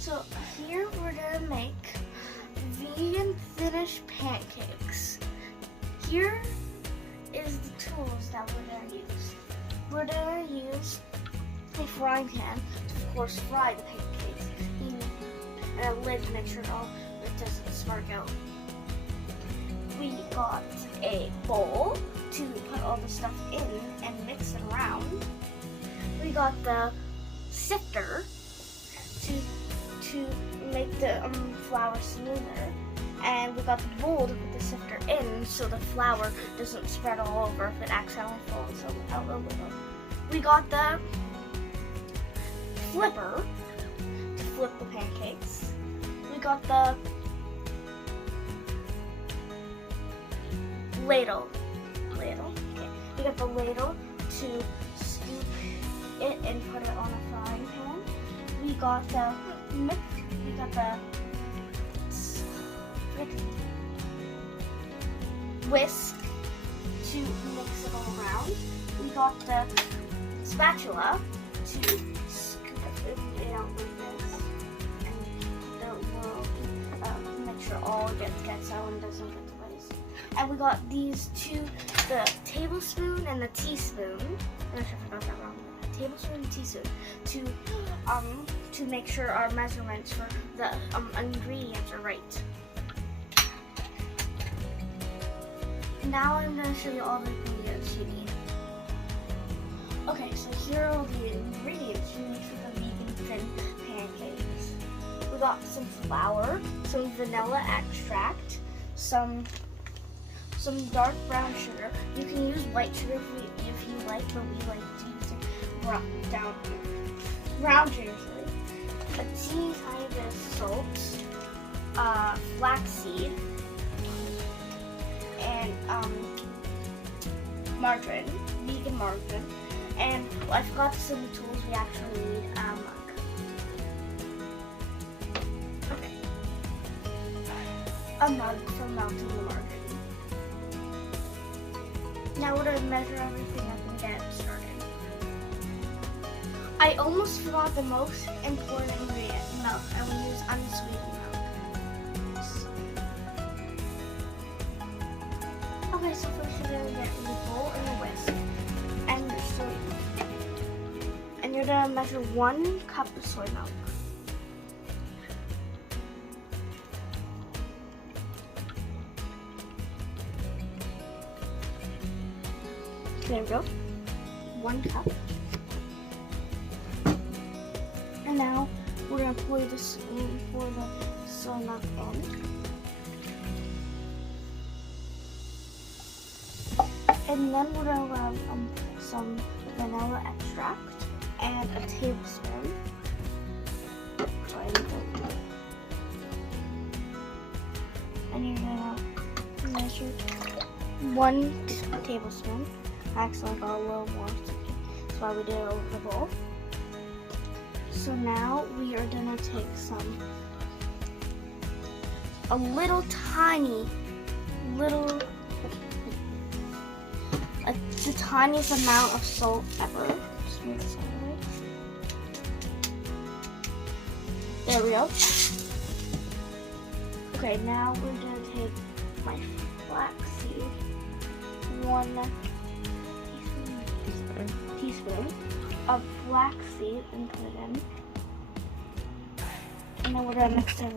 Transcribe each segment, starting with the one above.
So here we're gonna make vegan finished pancakes. Here is the tools that we're gonna use. We're gonna use a frying pan to, of course, fry the pancakes, and a lid to make sure it doesn't spark out. We got a bowl to put all the stuff in and mix it around. We got the sifter to make the flour smoother, and we got the bowl to put the sifter in so the flour doesn't spread all over if it accidentally falls out a little. We got the flipper to flip the pancakes. We got the ladle. Okay. We got the ladle to scoop it and put it on a frying pan. We got the whisk to mix it all around. We got the spatula to scoop it out like this, and we'll make sure all gets out and doesn't get to waste. And we got these two, the tablespoon and the teaspoon. I'm not sure if I got that wrong. Tablespoon and teaspoon to make sure our measurements for the ingredients are right. Now I'm going to show you all the ingredients you need. Okay, so here are all the ingredients you need for the vegan thin pancakes. We got some flour, some vanilla extract, some dark brown sugar. You can use white sugar if you like, but we like to use brown sugar. A teeny tiny bit of salt, flaxseed, and margarine, vegan margarine, and I forgot to say the tools we actually need. Okay, a mug for melting the margarine. Now we're gonna measure everything up and get started. I almost forgot the most important ingredient, milk. I will use unsweetened milk. Okay, so first you're going to get the bowl and the whisk and your soy milk. And you're going to measure 1 cup of soy milk. There we go. 1 cup. And now we're going to pour the soy milk in. And then we're going to have some vanilla extract and a tablespoon. And you're going to measure 1 tablespoon. I actually got a little more, that's why we did it over the bowl. So now we are gonna take a little tiny, the tiniest amount of salt ever. Just move this out. There we go. Okay, now we're gonna take my flaxseed, 1 teaspoon of flaxseed and put it in. And then we're gonna mix it in.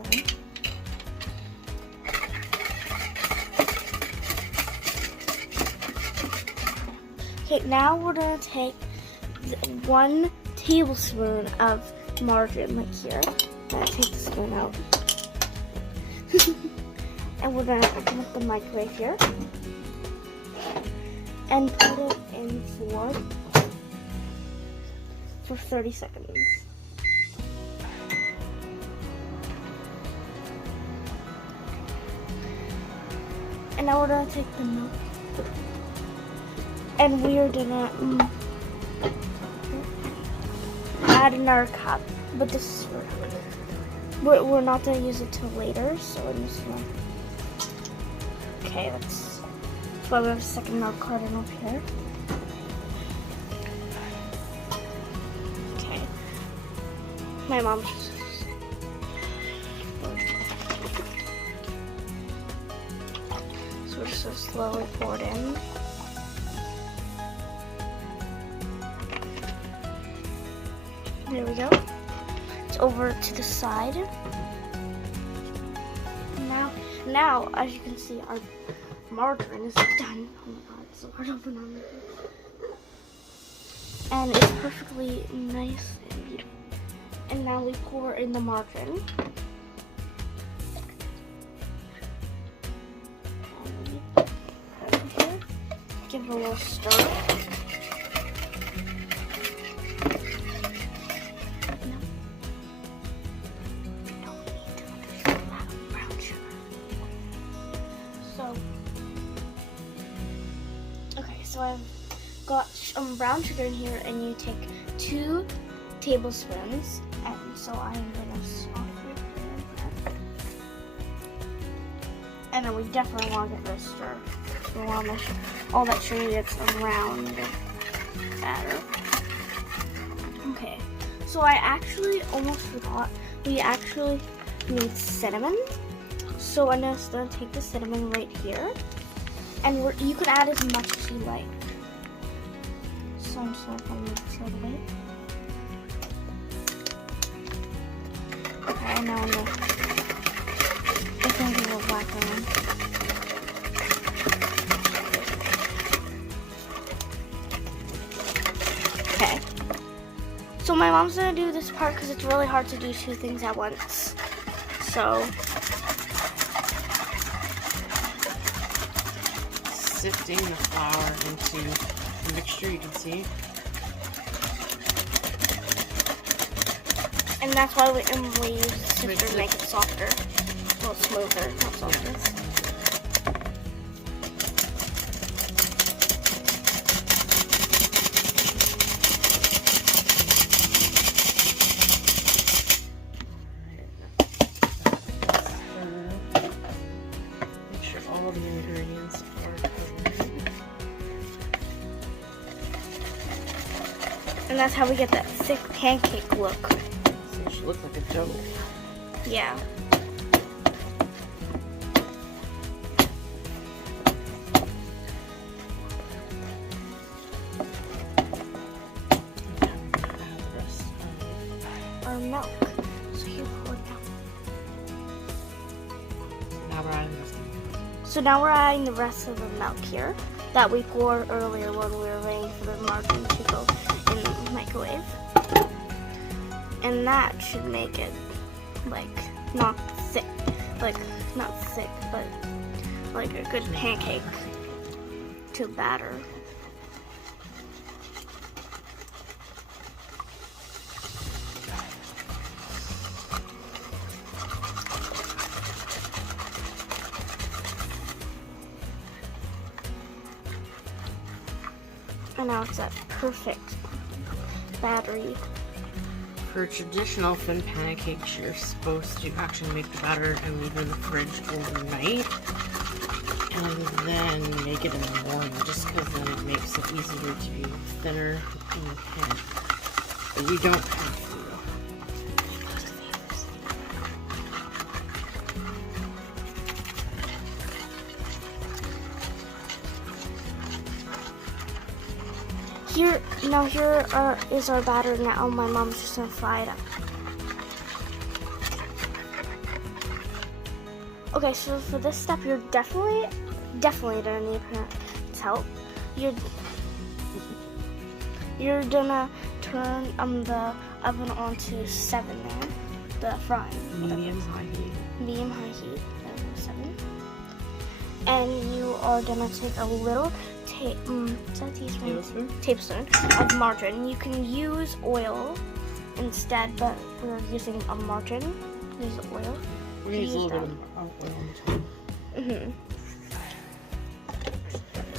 Okay, now we're gonna take 1 tablespoon of margarine, like here. I'm gonna take the spoon out. And we're gonna open up the microwave here and put it in for 30 seconds. And now we're gonna take the milk and we're gonna add another cup, but this is we're not gonna use it till later, so I'm just gonna. Okay, that's why we have a second milk carton up here. Okay, my mom's So slowly pour it in. There we go. It's over to the side. Now, as you can see, our margarine is done. Oh my god, it's so hard to open on it. And it's perfectly nice and beautiful. And now we pour in the margarine. Give it a little stir. So I've got brown sugar in here, and you take 2 tablespoons, and so I'm gonna soften it. And then we definitely want to get this stir. We want to make sure all that sugar gets around the batter. Okay, so I actually almost forgot. We actually need cinnamon. So I'm just gonna take the cinnamon right here. And you can add as much as you like. So I'm just going to mix it away. Okay, now I'm going to do a little black on. Okay. So my mom's going to do this part because it's really hard to do 2 things at once. So sifting the flour into the mixture, you can see. And that's why we use sifter to make it softer. Well, smoother, not softer. Yeah. Make sure all the ingredients are covered. And that's how we get that thick pancake look. So it should look like a dough. Yeah. Our milk. So here, pour it down. Now we're adding the rest of the milk. So now we're adding the rest of the milk here that we poured earlier when we were waiting for the margarine to go in the microwave. And that should make it like not thick, but like a good pancake to batter. And now it's that perfect battery. For traditional thin pancakes, you're supposed to actually make the batter and leave it in the fridge overnight, and then make it in the morning, just because then it makes it easier to be thinner in the pan. But you don't have to. Here is our batter now. My mom's just gonna fry it up. Okay, so for this step, you're definitely gonna need parents' help. You're gonna turn the oven on to 7 there, the frying. Medium-high heat. Medium-high heat, 7. And you are gonna take a little tablespoon of margarine. You can use oil instead, but we're using a margarine. Use oil. We're gonna use a little bit of oil in between.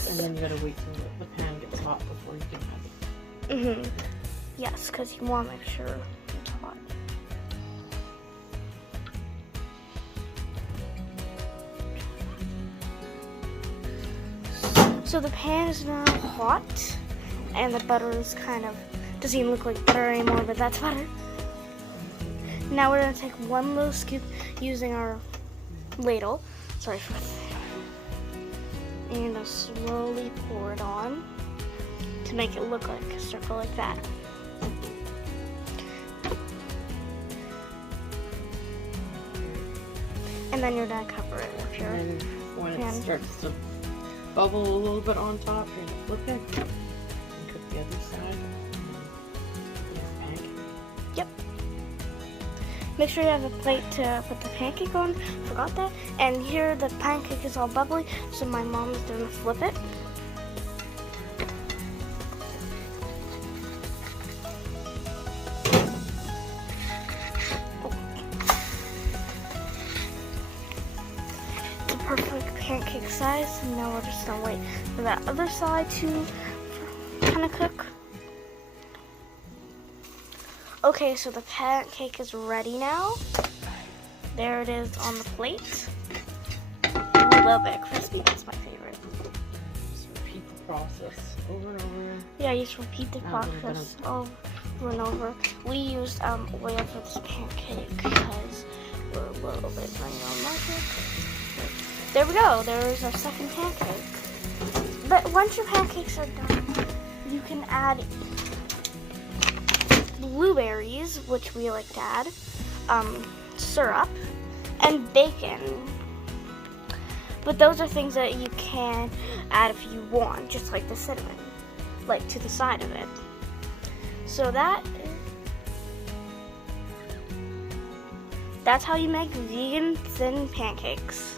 And then you gotta wait till the pan gets hot before you can add it. Yes, because you want to make sure it's hot. So the pan is now hot, and the butter is doesn't even look like butter anymore, but that's butter. Now we're gonna take 1 little scoop using our ladle. Sorry for that. and you're gonna slowly pour it on to make it look like a circle like that. And then you're gonna cover it with your And then when it hand. starts to bubble a little bit on top, you're gonna flip it and cook the other side. And then pancake. Yep. Make sure you have a plate to put the pancake on. Forgot that. And here the pancake is all bubbly, so my mom is gonna flip it. It's a perfect pancake size. And now we're just gonna wait for that other side to kind of cook. Okay, so the pancake is ready now. There it is on the plate. A little bit crispy, that's my favorite. Just repeat the process over and over. Yeah, you just repeat the Now we're process over and over. We used oil for this pancake because we're a little bit running on magic. There we go, there's our second pancake. But once your pancakes are done, you can add blueberries, which we like to add, syrup, and bacon. But those are things that you can add if you want, just like the cinnamon, like to the side of it. So that's how you make vegan thin pancakes.